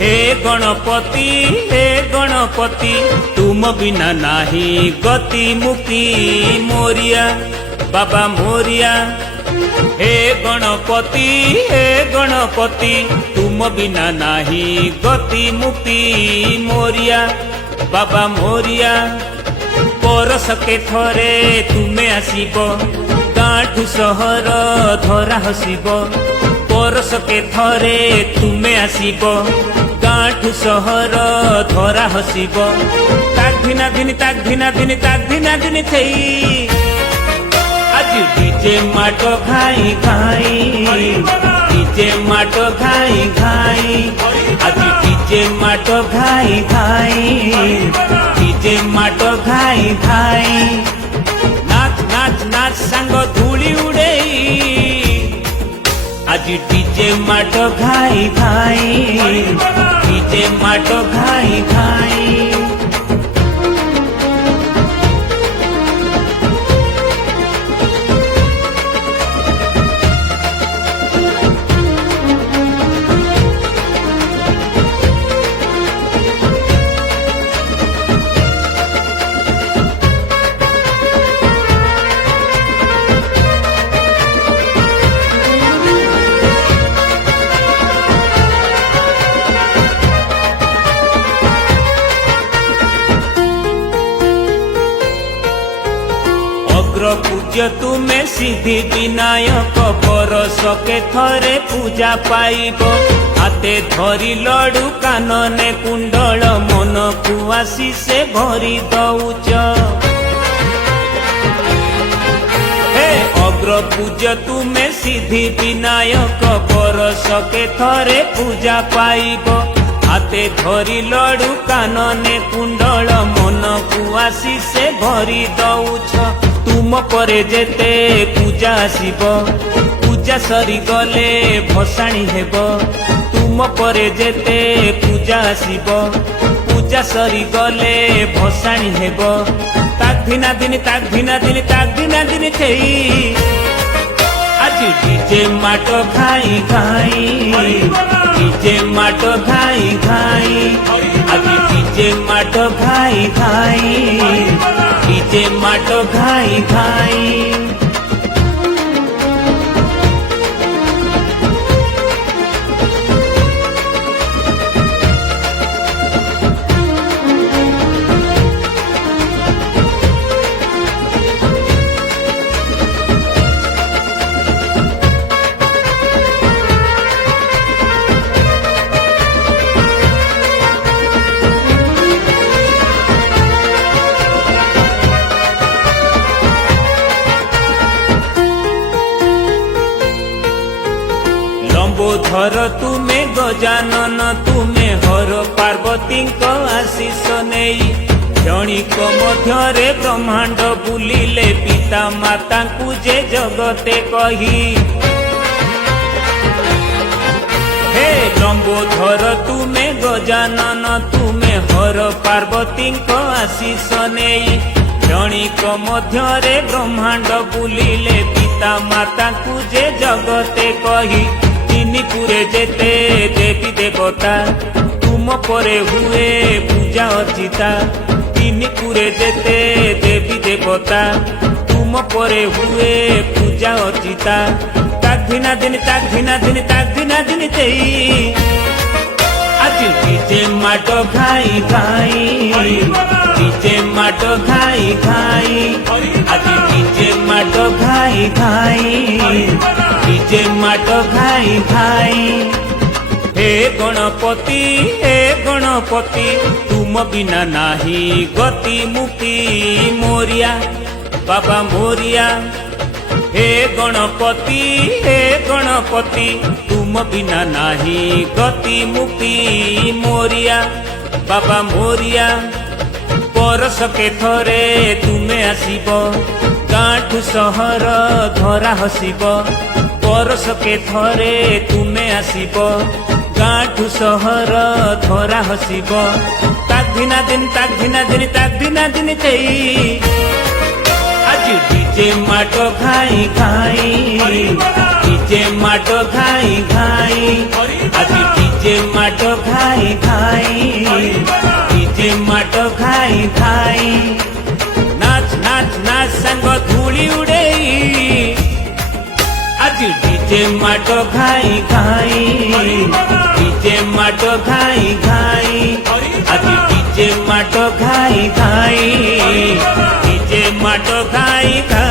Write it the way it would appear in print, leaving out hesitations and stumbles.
हे गणपति तुम बिना नाही गति मुक्ति मोरिया बाबा मोरिया। हे गणपति तुम बिना नाही गति मुक्ति मोरिया बाबा मोरिया। परस के थरे तुमे आसीब गाँठू सहर धरा हसीब। परस के थरे तुमे आसीब गाँठू सहर धरा हसीब। ताक धिना धिनी थई आज डीजे माट घाई घाई डीजे माट घाई घाई आज डीजे माट घाई घाई डीजे माट घाई घाई। नाच नाच नाच सांग धूली उड़ेई आज डीजे माट घाई घाई डीजे माट घाई घाई। पूज्य तुमे सिद्धि विनायक परस के थरे पूजा पाइब। हाथे धरी लडू कानने कुंडल मन को आशीषे भरी दउच। हे अग्र पूज्य तुमे सिद्धि विनायक परस के थरे पूजा पाइब। हाथे धरी लडू कानने कुंडल मन को आशीषे भरी दउछ। तुम परे जेते पूजा आसीब पूजा सरी गले भसाणी हेब। तुम परे जेते पूजा आसीब पूजा सरी गले भसाणी हेब। ताक धिना दिनी थई आज डीजे माट घाई घाई डीजे माट घाई घाई आज डीजे माट घाई घाई डीजे माट घाई घाई। लंबोधर तुमे गजानन तुमे हर पार्वती आशीष नहीं। क्षणिक मध्यरे ब्रह्मांड बुलिले पिता माता को जे जगते कही। हे लंबोधर तुमे गजानन तुमे हर पार्वती आशीष नहीं। क्षणिक मध्यरे ब्रह्मांड बुलिले पिता माता को जे जगते कही। पुरे जेते देवी देवता तुम परे हुए पूजा अर्चिता। पुरे जेते देवी देवता तुम परे हुए पूजा अर्चिता। ताक धिना दिनी थई आज डीजे माट घाई घाई डीजे माट घाई घाई आज डीजे माट घाई घाई डीजे माट घाई घाई। हे गणपति तुम बिना नाही गति मुक्ति मोरिया बाबा मोरिया। हे गणपति तुम बिना नाही गति मुक्ति मोरिया बाबा मोरिया। परस के थरे तुमे आसीब गाँठू सहर धरा हसीब। परस के थरे तुमे आसीब गाँठू सहर धरा हसीब। ताक धिना दिनी थई आज डीजे माट घाई घाई डीजे माट घाई घाई आज डीजे ডিজে মাটো খাই খাই ডিজে মাটো খাই খাই নাচ নাচ নাচ সাঙ্গ ধুলি উড়েই আজ ডিজে মাটো খাই খাই ডিজে মাটো খাই খাই আজ ডিজে মাটো খাই খাই ডিজে মাটো খাই খাই